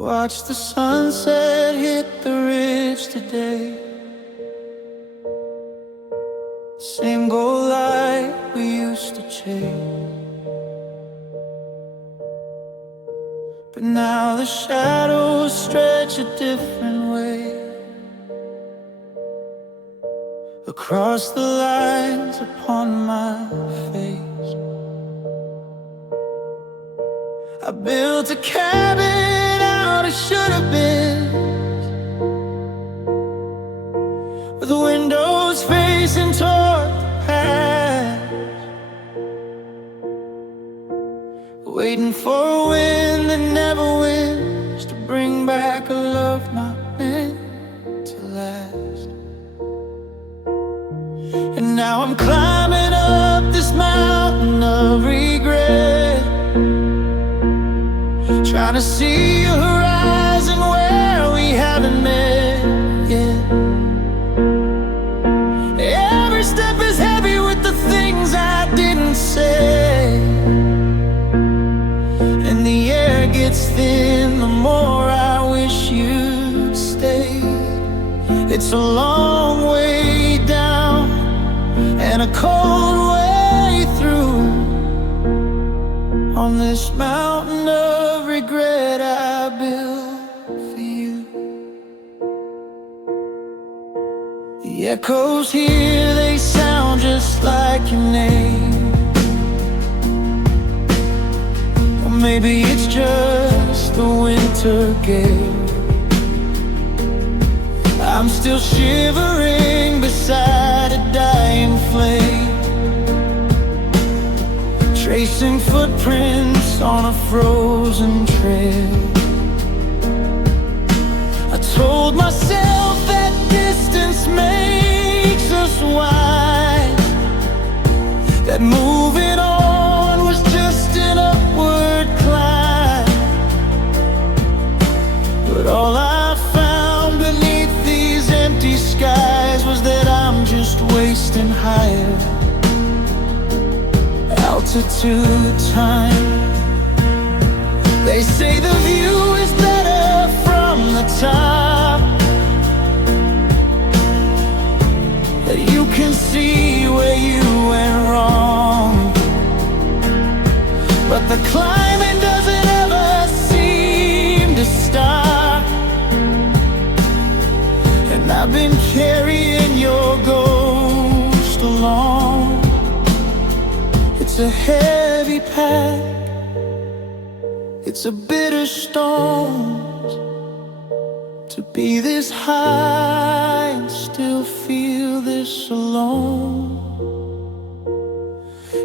Watch the sunset hit the ridge today. Same gold light we used to chase, but now the shadows stretch a different way. Across the lines upon my face, I built a cabin out of should-have-beens, with the windows facing toward the past, waiting for a wind that never wins, to bring back a love not meant to last. And now I'm climbing up this mountain of regret, trying to see a horizon where we haven't met yet. Every step is heavy with the things I didn't say, and the air gets thin the more I wish you'd stay. It's a long way down and a cold way through, on this mountain of regret I built for you. The echoes here, they sound just like your name, or maybe it's just the winter gale. I'm still shivering beside a dying flame, tracing footprints on a frozen trail. I told myself that distance makes us wise, that moving on was just an upward climb, but all I found beneath these empty skies was that I'm just wasting higher altitude time. They say the view is better from the top, that you can see where you went wrong, but the climbing doesn't ever seem to stop. And I've been carrying your ghost along. It's a heavy pack, it's a bitter stone, to be this high and still feel this alone.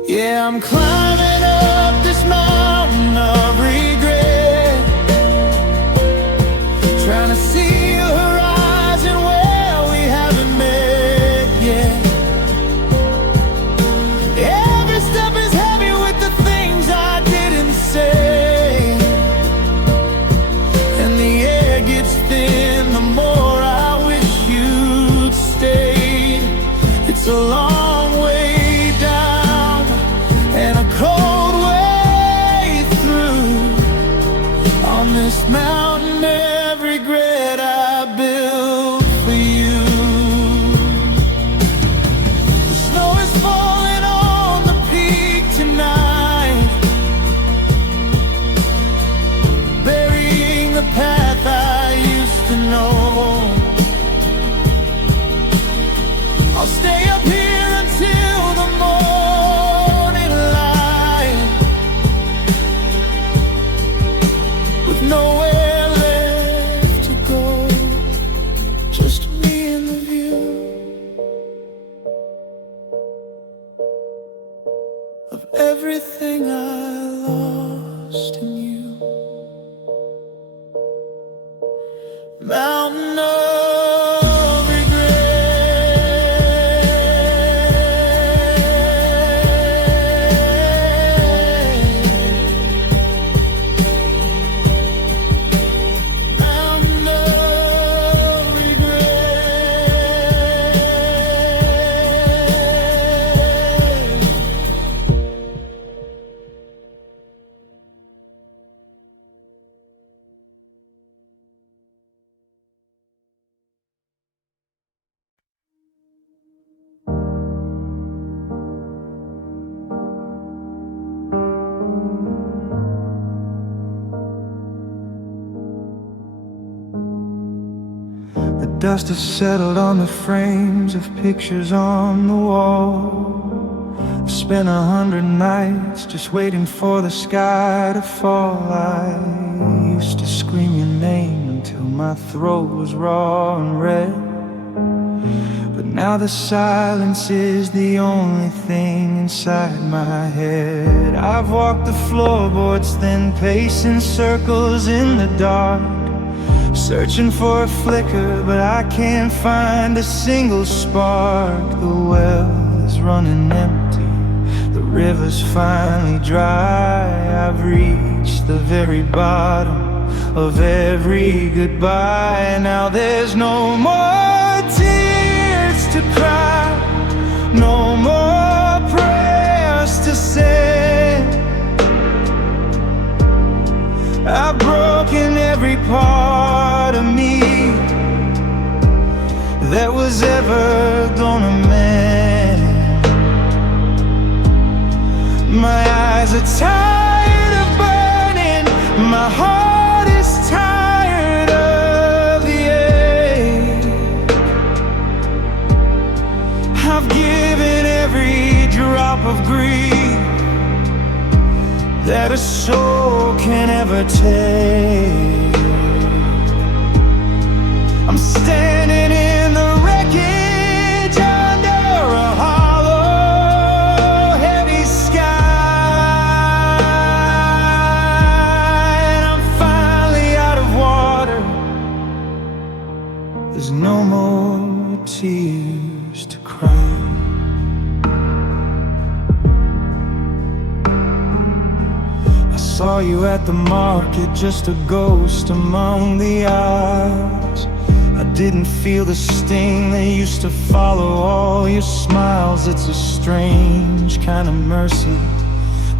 Yeah, I'm climbing up this mountain of regret, trying to see a horizon where we haven't met yet. Every step is heavy with the things I didn't say, and the air gets thin the more I wish you'd stayed. It's a long way down and a cold way through, on this mountain of regret I built for you. The snow is falling on the peak tonight, burying the path I used to know. I'll stay up here until the morning light, with nowhere left to go, just me and the view of everything I lost in you. Mountain of regret, mountain of regret. The dust has settled on the frames of pictures on the wall. I've spent 100 nights just waiting for the sky to fall. I used to scream your name until my throat was raw and red. But now the silence is the only thing inside my head. I've walked the floorboards, then pacing circles in the dark, searching for a flicker, but I can't find a single spark. The well is running empty, the river's finally dry. I've reached the very bottom of every goodbye. Now there's no more tears to cry, no more prayers to say. I've broken every part of me that was ever gonna mend. My eyes are tired of burning, my heart is tired of the ache. I've given every drop of grief that a soul can ever take. I'm standing in the wreckage under a hollow, heavy sky, and I'm finally out of water. There's no more tears to cry. Saw you at the market, just a ghost among the aisles. I didn't feel the sting that used to follow all your smiles. It's a strange kind of mercy,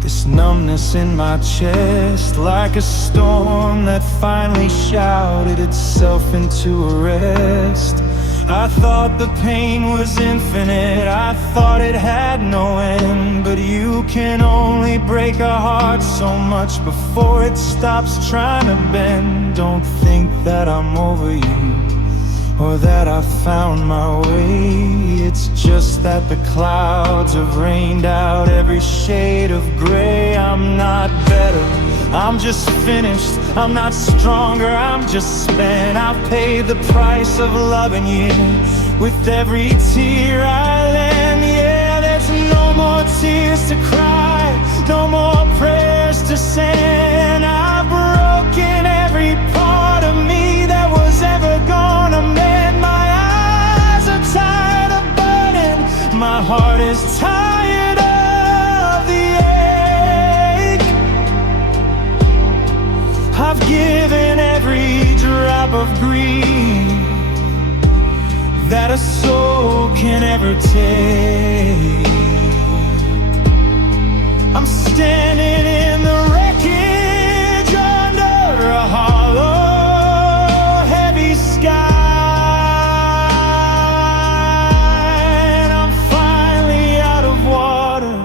this numbness in my chest, like a storm that finally shouted itself into a rest. I thought the pain was infinite, I thought it had no end. But you can only break a heart so much before it stops trying to bend. Don't think that I'm over you, or that I found my way. It's just that the clouds have rained out every shade of gray. I'm not better, I'm just finished. I'm not stronger, I'm just spent. I've paid the price of loving you with every tear I lend. Yeah, there's no more tears to cry, no more prayers to send. I've broken every part of me that was ever gonna mend. My eyes are tired of burning, my heart is tired of the ache. I've given every drop of grief that a soul can ever take. I'm standing in the wreckage under a hollow, heavy sky, and I'm finally out of water.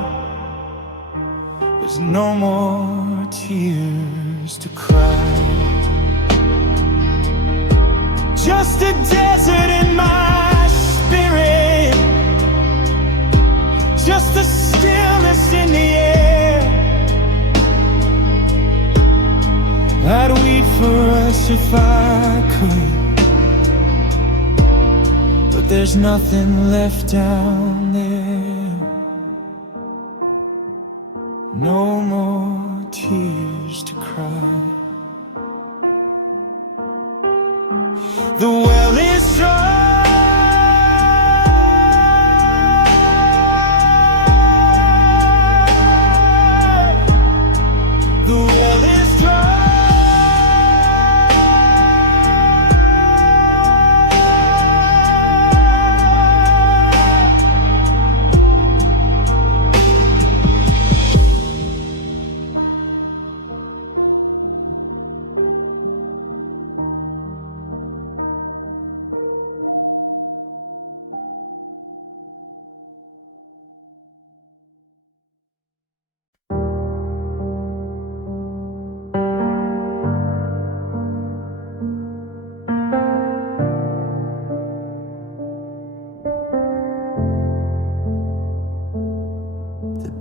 There's no more tears to cry. Just a desert in my spirit, just a stillness in the air. I'd weep for us if I could, but there's nothing left down there. No more tears to cry. The well is dry. The well is dry.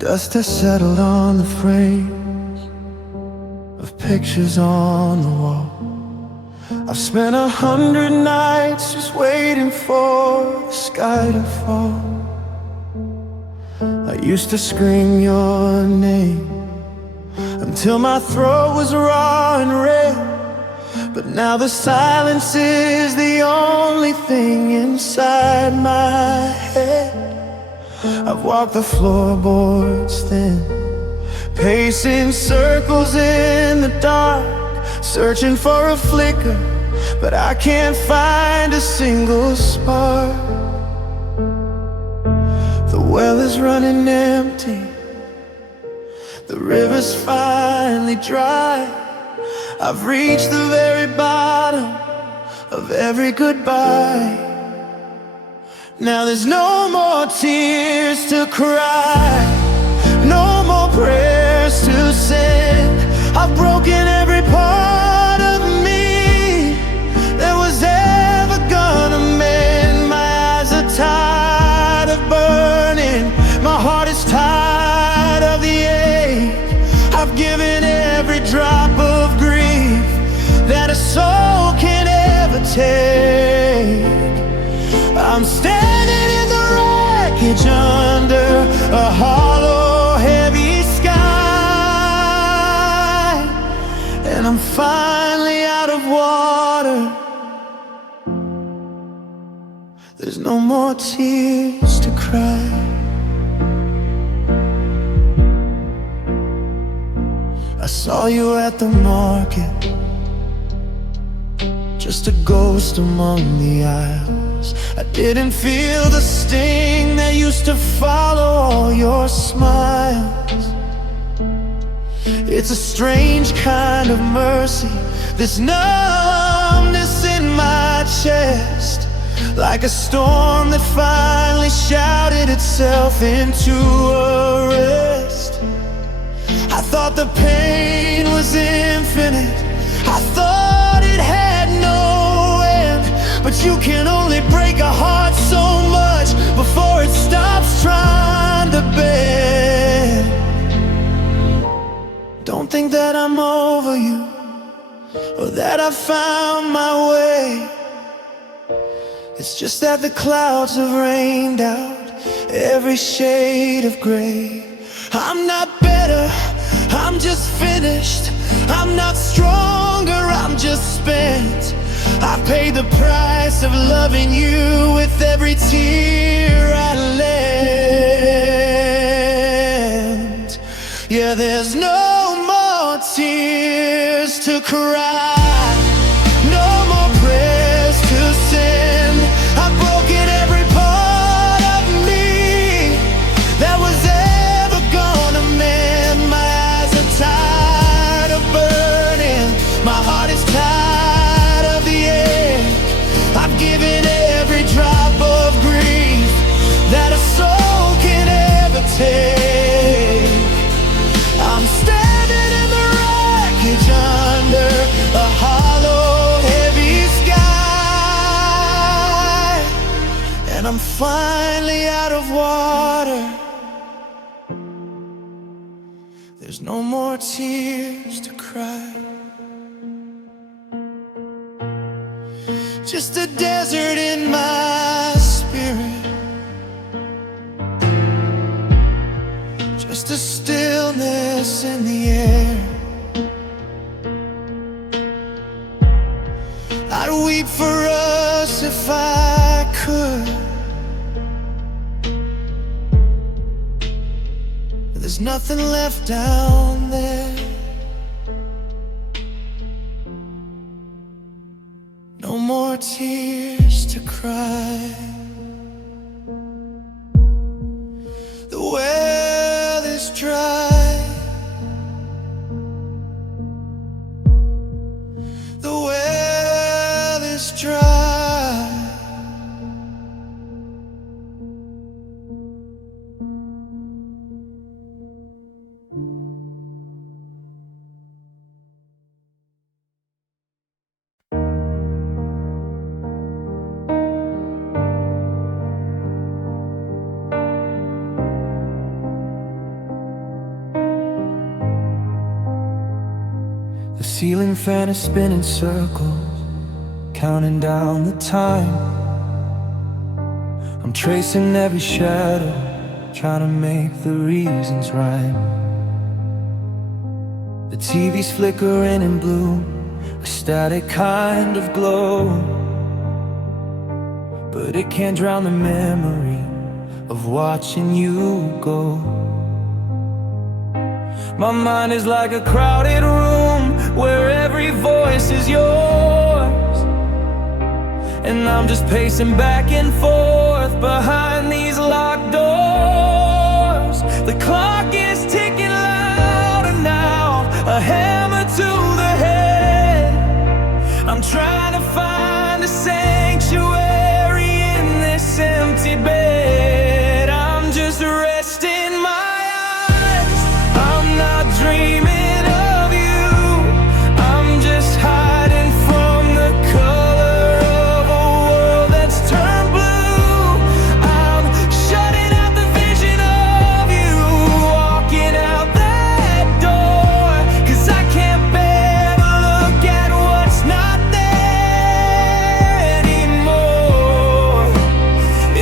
Dust has settled on the frames of pictures on the wall. I've spent 100 nights just waiting for the sky to fall. I used to scream your name until my throat was raw and red, but now the silence is the only thing inside my head. I've walked the floorboards thin, pacing circles in the dark, searching for a flicker, but I can't find a single spark. The well is running empty, the river's finally dry. I've reached the very bottom of every goodbye. Now there's no more tears to cry, no more prayers to send. I've broken every part of me that was ever gonna mend. My eyes are tired of burning, my heart is tired of the ache. I've given every drop of grief that a soul can ever take. I'm standing in the wreckage under a hollow, heavy sky, and I'm finally out of water. There's no more tears to cry. I saw you at the market, just a ghost among the aisles. I didn't feel the sting that used to follow all your smiles. It's a strange kind of mercy, this numbness in my chest, like a storm that finally shouted itself into arrest. I thought the pain was infinite, I thought it had no end, but you can only break a heart so much before it stops trying to bend. Don't think that I'm over you, or that I found my way. It's just that the clouds have rained out every shade of gray. I'm not better, I'm just finished. I'm not stronger, I'm just spent. I paid the price of loving you with every tear I lent. Yeah, there's no more tears to cry, no more prayers to send. I've broken every part of me that was ever gonna mend. My eyes are tired of burning, my heart is tired of the air. I've given every drop of grief that a soul can ever take. I'm standing in the wreckage under a hollow, heavy sky, and I'm finally out of water. There's no more tears to cry, just a desert in my spirit, just a stillness in the air. I'd weep for us if I could. There's nothing left down there, no more tears to cry. The well is dry, the well is dry. ceiling fan is spinning circles, counting down the time. I'm tracing every shadow, trying to make the reasons rhyme. The TV's flickering in blue, a static kind of glow, but it can't drown the memory of watching you go. My mind is like a crowded room where every voice is yours, and I'm just pacing back and forth behind these locked doors. The clock is ticking louder now, a hammer to the head. I'm trying to find a sanctuary in this empty bed. I'm just resting my eyes, I'm not dreaming of you. I'm just hiding from the color of a world that's turned blue. I'm shutting out the vision of you walking out that door, 'cause I can't bear to look at what's not there anymore.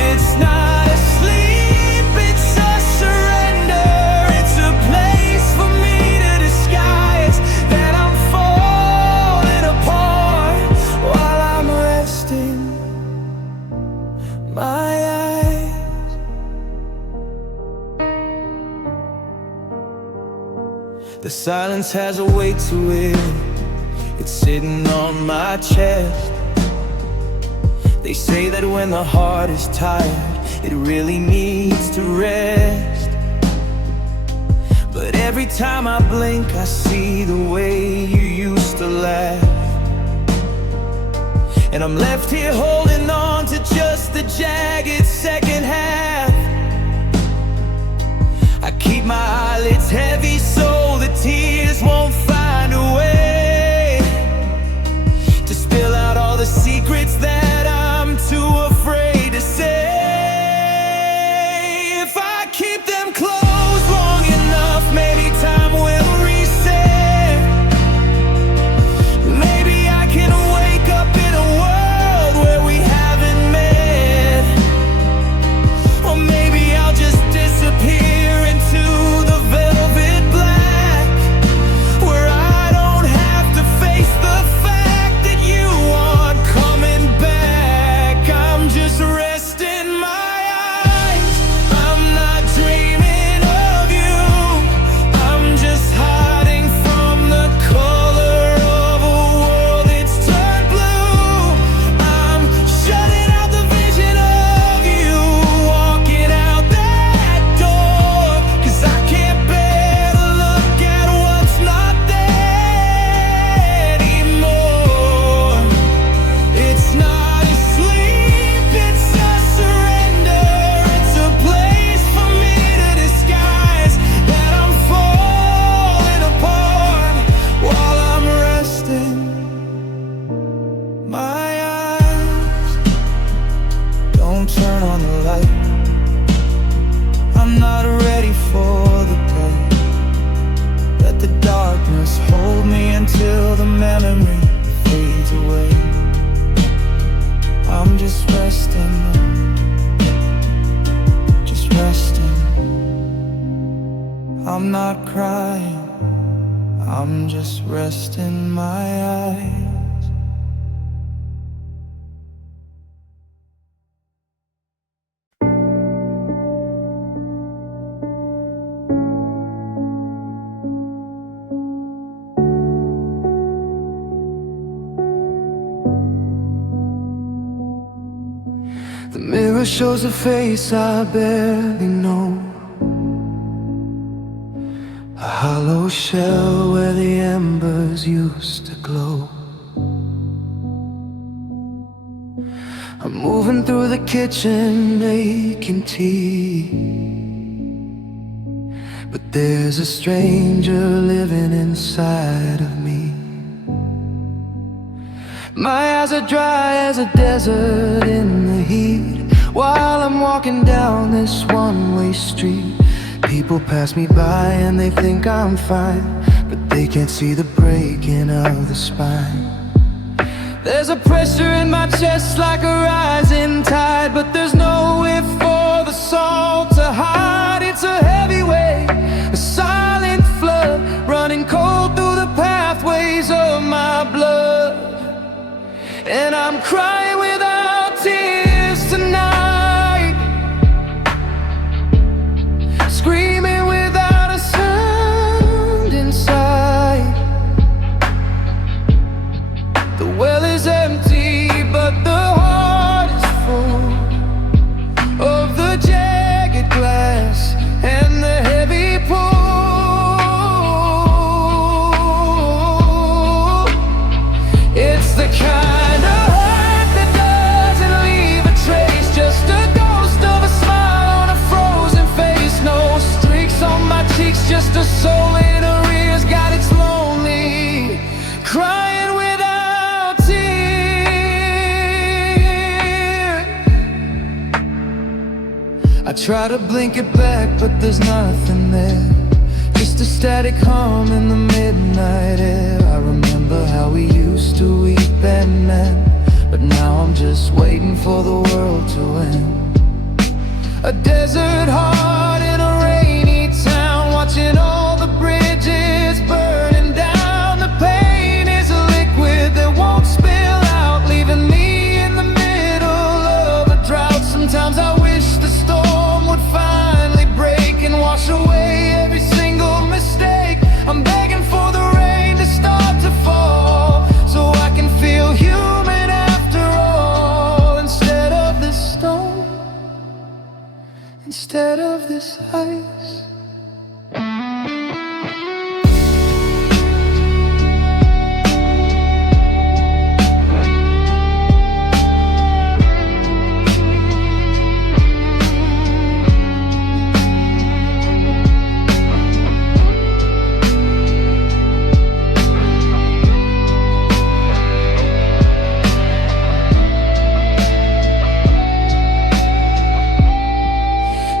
It's not a sleep, it's a surrender. It's a place for me to disguise that I'm falling apart while I'm resting my eyes. The silence has a weight to it, it's sitting on my chest. They say that when the heart is tired, it really needs to rest. But every time I blink, I see the way you used to laugh, and I'm left here holding on to just the jagged second half. I keep my eyelids heavy so the tears won't find a way to spill out all the secrets that I'm too afraid to say. If I keep them closed long enough, maybe time will reset. Maybe I can wake up in a world where we haven't met. Or maybe I'll just disappear into the velvet black, where I don't have to face the fact that you aren't coming back. I'm just resting my eyes, I'm not dreaming of you. I'm just hiding from the color of a world that's turned blue. I'm shutting out the vision of you walking out that door, 'cause I can't bear to look at what's not there anymore. It's not a sleep, it's a surrender. It's a place for me to disguise that I'm falling apart while I'm resting my eyes. Don't turn on the light, I'm not ready for the day. Let the darkness hold me until the memory fades away. I'm just resting, just resting. I'm not crying, I'm just resting my eyes. The mirror shows a face I barely know, a hollow shell where the embers used to glow. I'm moving through the kitchen making tea, but there's a stranger living inside of me. My eyes are dry as a desert in the heat, while I'm walking down this one-way street. People pass me by and they think I'm fine, but They can't see the breaking of the spine. There's a pressure in my chest like a rising tide, but there's nowhere for the soul to hide. It's a heavy weight, a silent flood, running cold through the pathways of my blood. And I'm crying without tears tonight, screaming without a sound inside. The well is empty, but the heart is full of the jagged glass and the heavy pull. It's the kind of hurt that doesn't leave a trace, just a ghost of a smile on a frozen face. No streaks on my cheeks, just a soul in arrears. God, it's lonely, crying without tears. I try to blink it back, but there's nothing there, just a static hum in the midnight air. I remember how we used to weep and mend, but now I'm just waiting for the world to end. A desert heart in a rainy town, watching all the bridges burning down. The pain is a liquid that won't spill out, leaving me in the middle of a drought. Sometimes I wish the storm would finally break and wash away every single mistake. I'm begging for the rain to start to fall, so I can feel human after all. Instead of this stone, instead of this ice.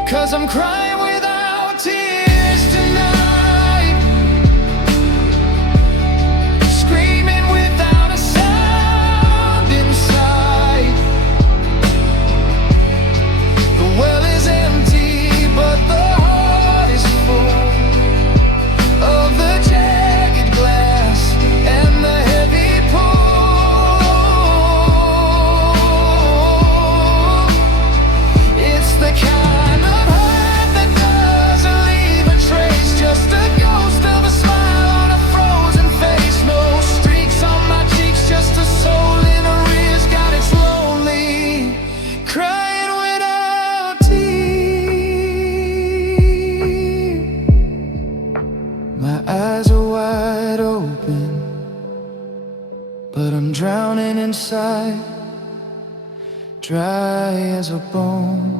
Cause I'm crying without tears tonight, screaming without a sound inside. The well is empty, but the heart is full of the jagged glass and the heavy pull. It's the kind of hurt that doesn't leave a trace, just a ghost of a smile on a frozen face. No streaks on my cheeks, just a soul in arrears. God, it's lonely, crying without tears. My eyes are wide open, but I'm drowning inside, dry as a bone,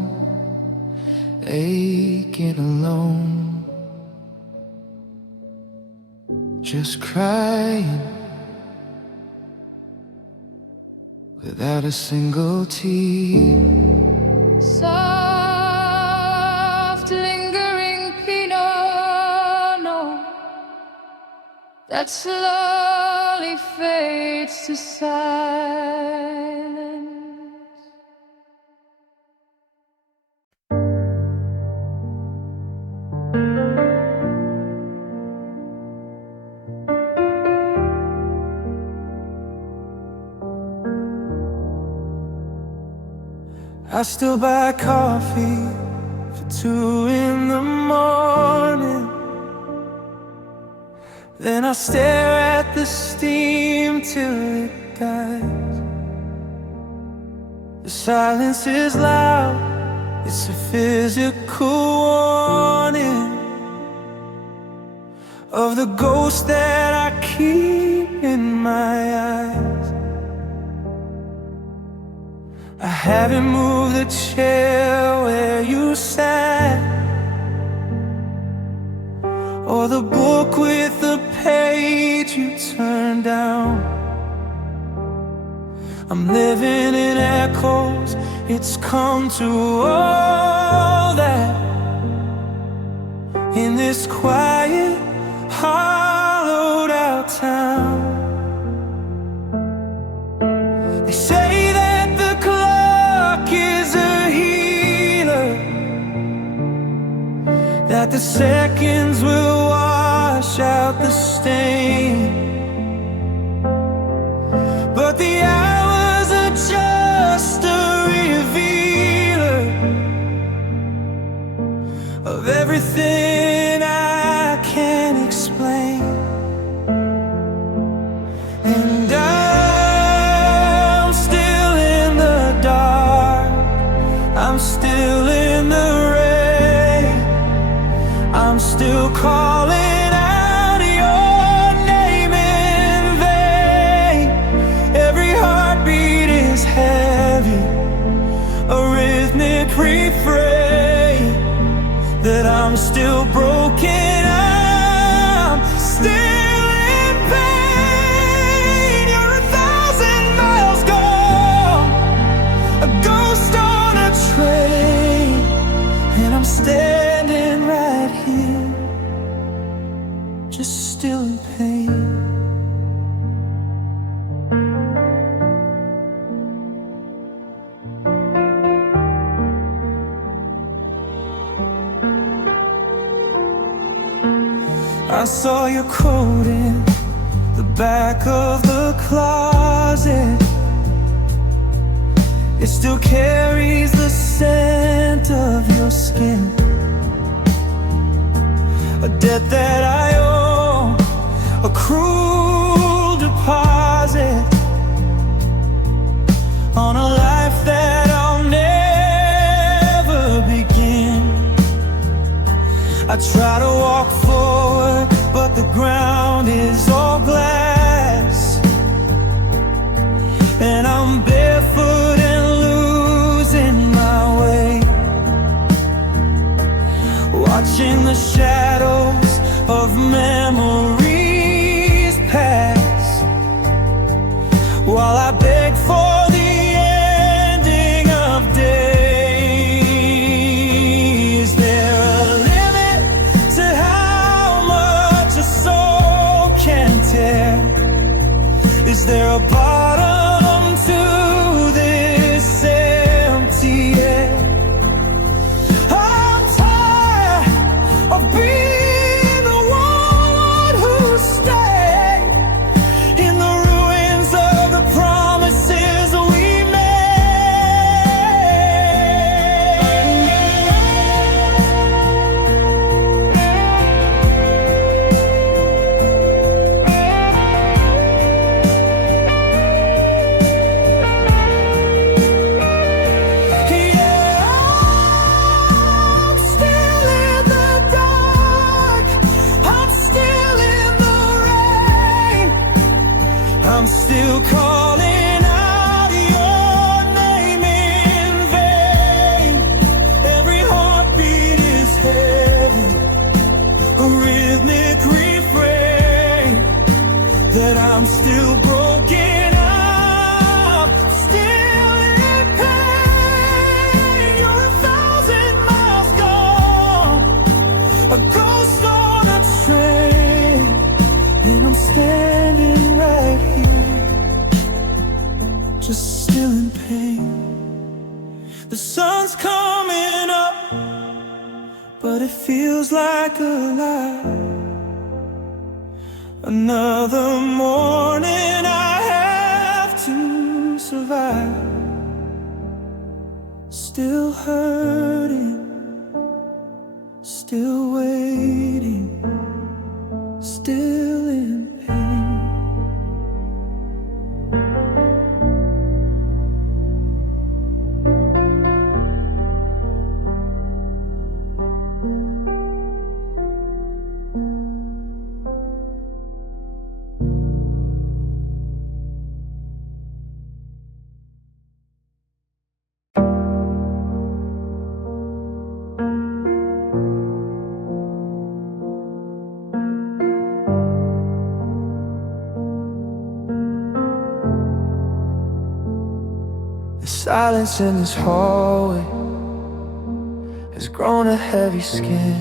aching alone, just crying without a single tear. Soft lingering piano that slowly fades to silence. I still buy coffee for 2 in the morning. Then I stare at the steam till it dies. The silence is loud, it's a physical warning of the ghost that I keep in my eyes. I haven't moved the chair where you sat, or the book with the page you turned down. I'm living in echoes, it's come to all that, in this quiet, hollow town. They say that the clock is a healer, that the seconds will wash out the stain, but the hours are just a revealer of everything I can't explain. And I'm still in the dark, I'm still in the rain, I'm still calling out your name in vain. Every heartbeat is heavy, a rhythmic refrain, that I'm still broken, I'm still in pain. You're 1,000 miles gone, a ghost on a train, and I'm standing right here, just still in pain. I saw your coat in the back of the closet. It still carries the scent of your skin, a debt that I owe, a cruel deposit on a life that I'll never begin. I try to walk forward, but the ground is all glass, and I'm barefoot and losing my way, watching the shadows of memories pass, while I beg for the ending of days. There a limit to how much a soul can tear? Is there a bottom to this empty air? I'm tired of being the one who stayed in the ruins of the promises we I'm still calling out your name in vain. Every heartbeat is heavy, a rhythmic refrain, that I'm still broken, I'm still in pain. You're 1,000 miles gone, a ghost on a train, and I'm standing right here, just still in pain. The sun's coming up, but it feels like a lie. Another morning I have to survive, still hurting, still waiting, still in pain. Silence in this hallway has grown a heavy skin.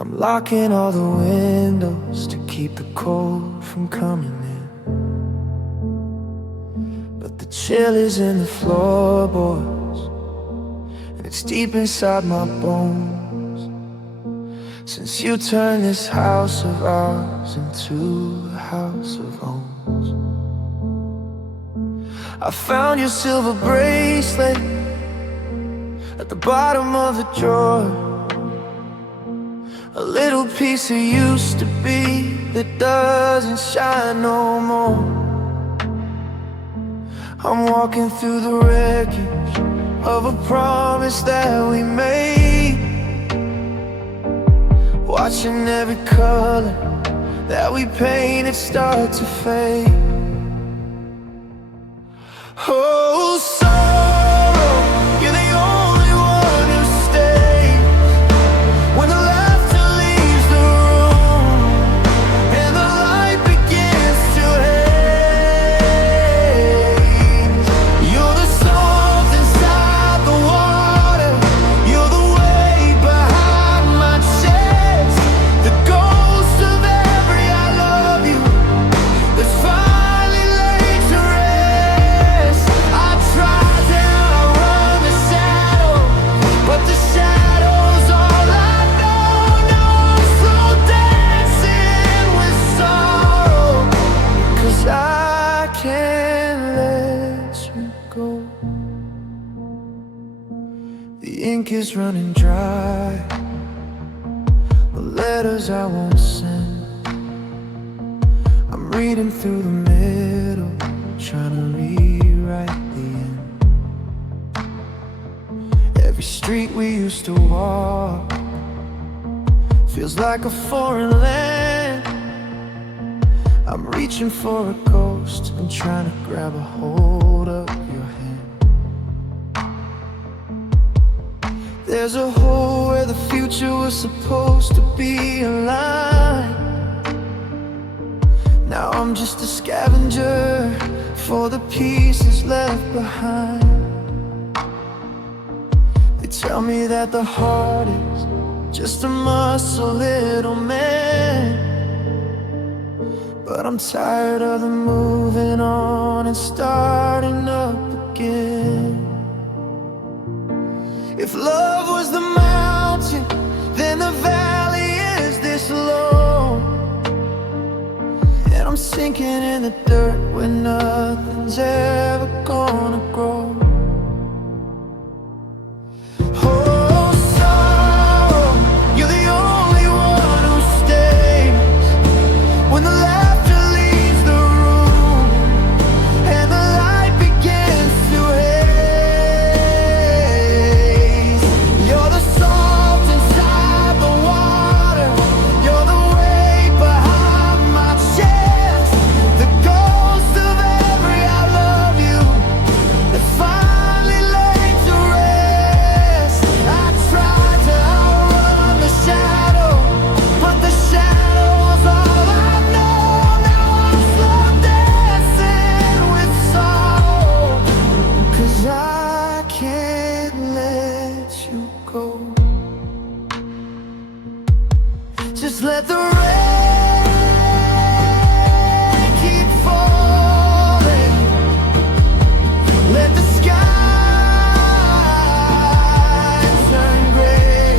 I'm locking all the windows to keep the cold from coming in. But the chill is in the floorboards, and it's deep inside my bones. Since you turned this house of ours into a house of homes. I found your silver bracelet at the bottom of the drawer, a little piece of used to be that doesn't shine no more. I'm walking through the wreckage of a promise that we made, watching every color that we painted start to fade. Oh, sorrow, you're the only one who stays when the laughter leaves the room and the light begins to haze. You're the salt inside the water, you're the weight behind my chest, the ghost of every I love you that's finally laid to rest. I tried and I run the shadow, but the shadow's all I know. Now I'm slow dancing with sorrow, 'cause I can't let you go. The ink is running dry, the letters I won't send. I'm reading through the middle, trying to rewrite the end. Every street we used to walk feels like a foreign land. I'm reaching for a ghost and trying to grab a hold of your hand. There's a hole where the future was supposed to be aligned. Now I'm just a scavenger for the pieces left behind. They tell me that the heart is just a muscle, little man, but I'm tired of the moving on and starting up again. If love was the mountain, then the valley is this low, and I'm sinking in the dirt where nothing's ever gonna grow. Oh, sorrow, you're the only one who stays when the laughter leaves the room and the light begins to haze. You're the salt inside the water, you're the weight behind my chest, the ghost of every I love you that finally laid to rest. I tried to outrun the shadow, but the shadow's all I know. Now I'm slow dancing with sorrow, 'cause I can't let you go. Just let the rain keep falling, let the sky turn gray.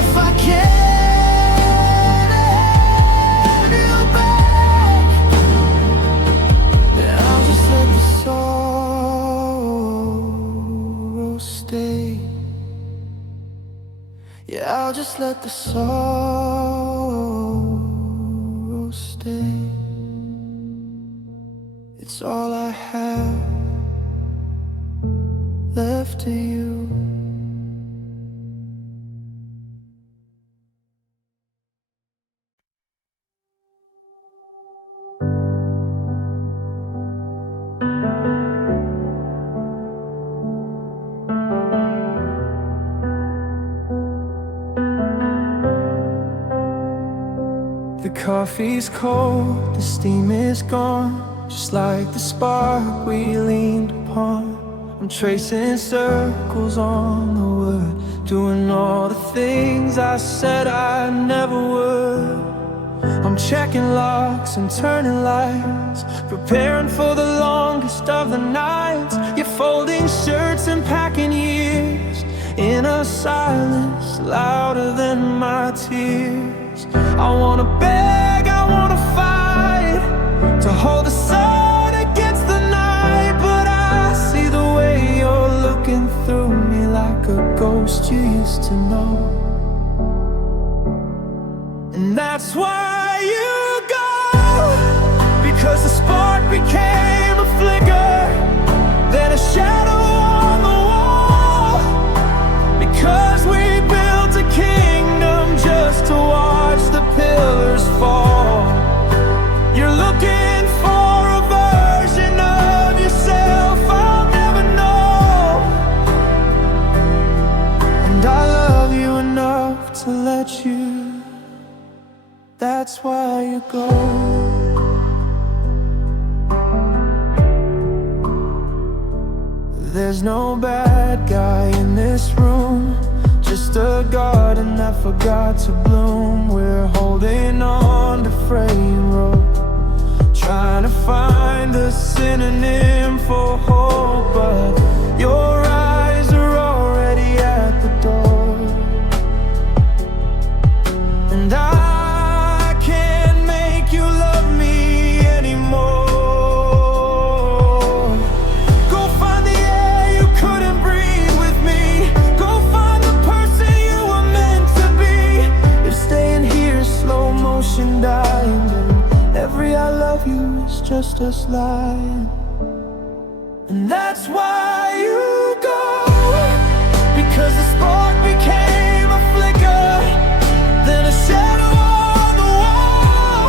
If I can't have you back, then I'll just let the sorrow stay. Yeah, I'll just let the sorrow stay. It's all I have left to you. The coffee's cold, the steam is gone, just like the spark we leaned upon. I'm tracing circles on the wood, doing all the things I said I never would. I'm checking locks and turning lights, preparing for the longest of the nights. You're folding shirts and packing years in a silence louder than my tears. I wanna beg, I wanna fight to hold the sun against the night, but I see the way you're looking through me like a ghost you used to know. And that's why you go, because the spark became a flicker, then a shadow on the wall. Because we built a kingdom just to watch the pillars fall. You're looking for a version of yourself I'll never know. And I love you enough to let you. That's why you go. There's no bad guy in this room, just a garden that forgot to bloom. We're holding on to fraying rope, trying to find a synonym for hope, but your eyes are already at the door. And I can't make you love me anymore. Go find the air you couldn't breathe with me. Go find the person you were meant to be. If staying here is slow motion dying, then every I love you is just us lying. And that's why you go, because the spark became a flicker, then a shadow on the wall.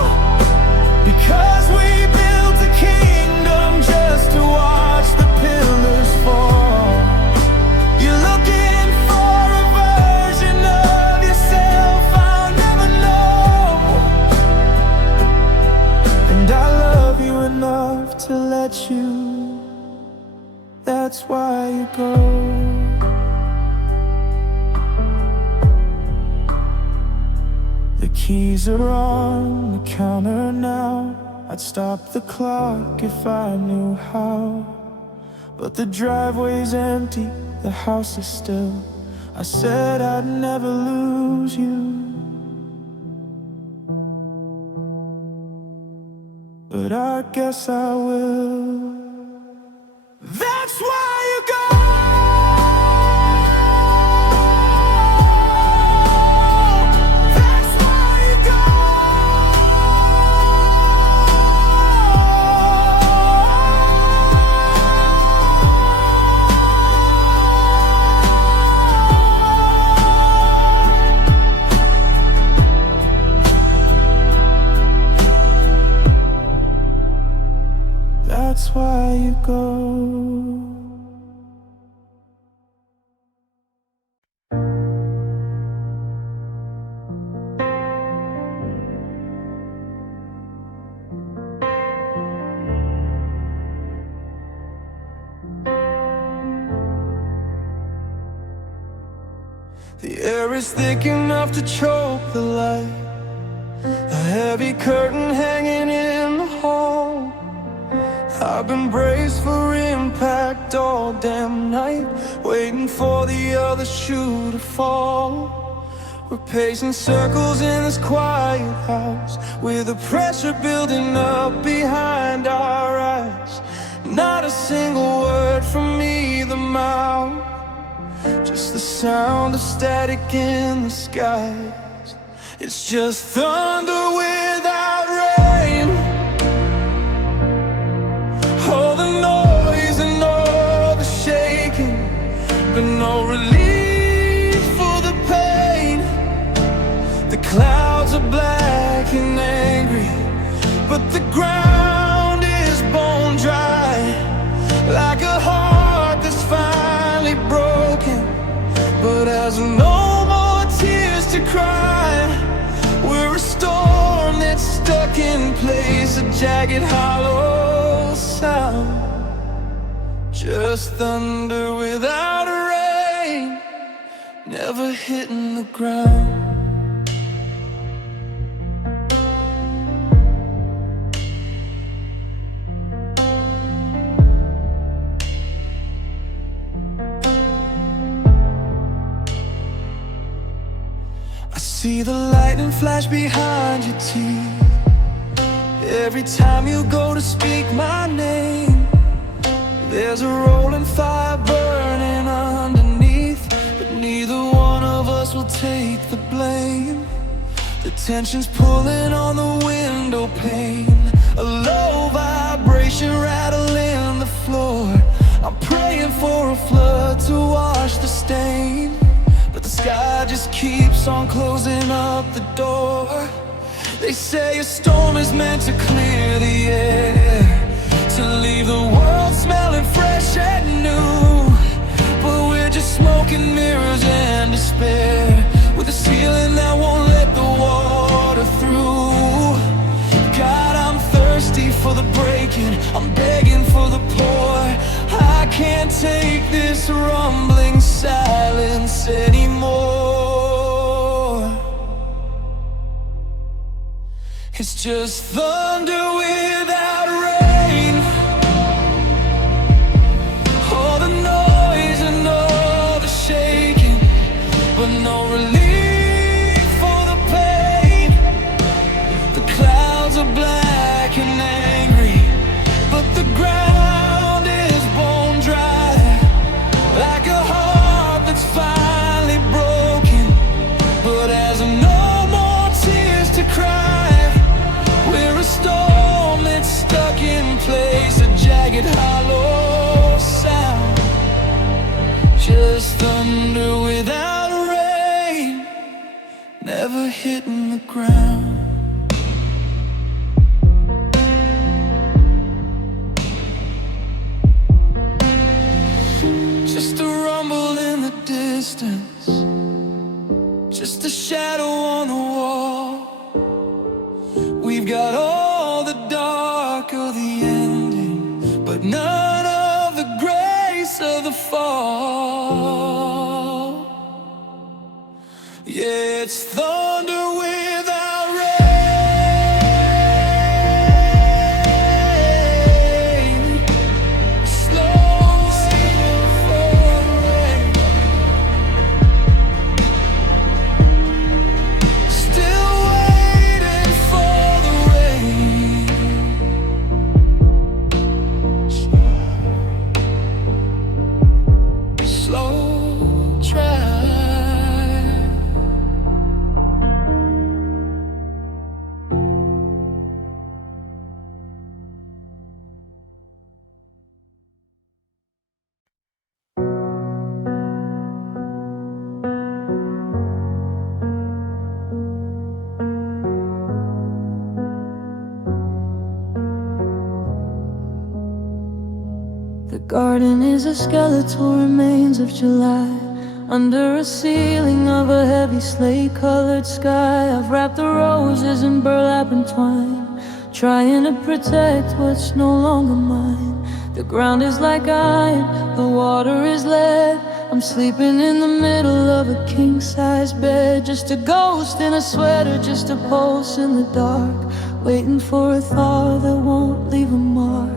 Because we built a kingdom just to watch the pillars fall. You're looking for a version of yourself I'll never know. And I love you enough to let you. That's why you go. The keys are on the counter now. I'd stop the clock if I knew how, but the driveway's empty, the house is still. I said I'd never lose you, but I guess I will. That's why you go. That's why you go. The air is thick enough to choke the light, a heavy curtain hanging in the hall. I've been braced for impact all damn night, waiting for the other shoe to fall. We're pacing circles in this quiet house, with the pressure building up behind our eyes. Not a single word from either mouth, just the sound of static in the skies. It's just thunder without rain. All the noise and all the shaking, but no relief for the pain. The clouds are black and angry, but the ground is bone dry, like a heart that's finally broken, but has no more tears to cry. We're a storm that's stuck in place, a jagged hollow sound. Just thunder without rain, never hitting the ground. I see the lightning flash behind your teeth every time you go to speak my name. There's a rolling fire burning underneath, but neither one of us will take the blame. The tension's pulling on the window pane, a low vibration rattling the floor. I'm praying for a flood to wash the stain, but the sky just keeps on closing up the door. They say a storm is meant to clear the air, to leave the world smelling fresh and new. But we're just smoke and mirrors and despair, with a ceiling that won't let the water through. God, I'm thirsty for the breaking, I'm begging for the pour. I can't take this rumbling silence anymore. It's just thunder without rain, all the noise and all the shaking, but no relief for the pain. The clouds are black and angry, but the ground is bone dry, like a heart that's finally broken, but has no more tears to cry. We're a storm that's stuck in place, a jagged hollow sound, just thunder without rain, never hitting the ground. Just a rumble in the distance, just a shadow on the wall. We've got all the dark of the ending, but none of the grace of the fall. Yeah, it's thunder without rain, slow waiting for rain, still waiting for the rain. Slow try. The garden is a skeletal remains of July, under a ceiling of a heavy slate-colored sky. I've wrapped the roses in burlap and twine, trying to protect what's no longer mine. The ground is like iron, the water is lead. I'm sleeping in the middle of a king-size bed, just a ghost in a sweater, just a pulse in the dark, waiting for a thaw that won't leave a mark.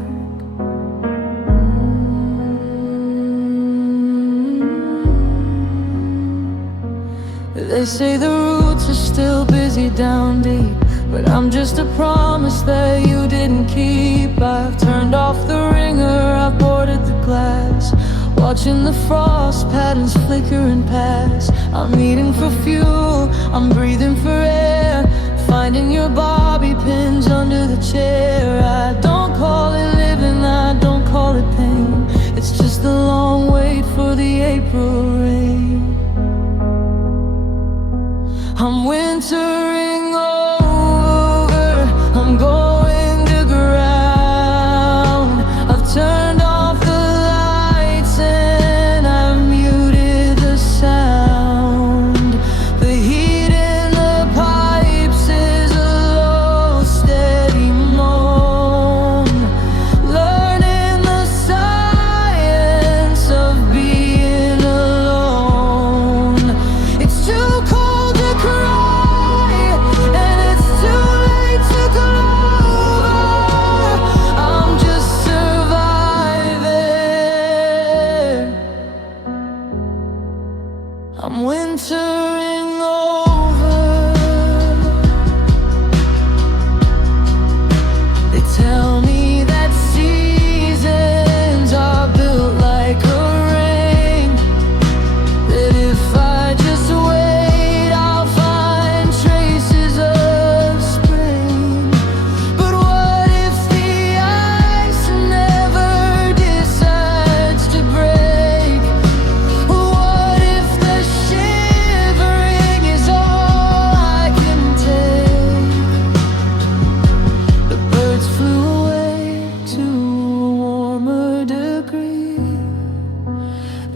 They say the roots are still busy down deep, but I'm just a promise that you didn't keep. I've turned off the ringer, I've boarded the glass, watching the frost patterns flicker and pass. I'm eating for fuel, I'm breathing for air, finding your bobby pins under the chair. I don't call it living, I don't call it pain, it's just a long wait for the April rain. I'm wintering over, I'm going to ground. I've turned off the lights and I've muted the sound. The heat in the pipes is a low, steady moan, learning the science of being alone.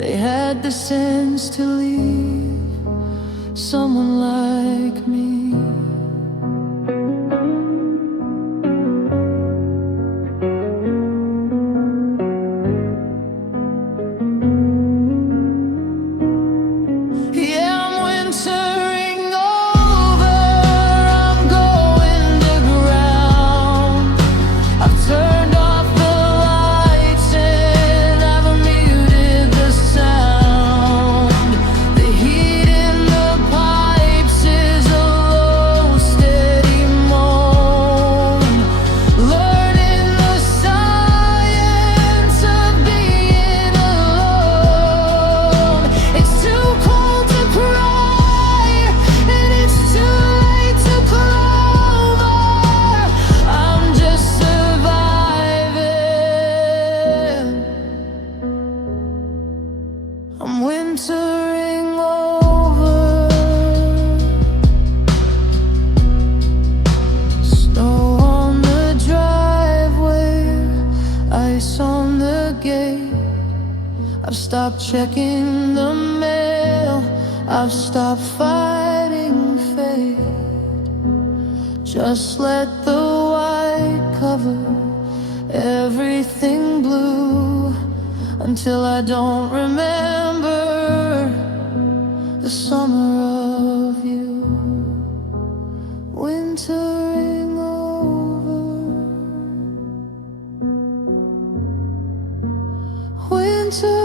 they had the sense to leave someone like me. Yeah, I'm wintering over, I'm going to ground. I've turned off the lights and I've muted the sound. The heat in the pipes is a low, steady moan. Learning the science of being alone. It's too cold to cry and it's too late to clover. I'm just surviving. I'm wintering over. Snow on the driveway, ice on the gate. I've stopped checking the mail, I've stopped fighting fate. Just let the white cover everything blue until I don't remember the summer of you. Wintering over, winter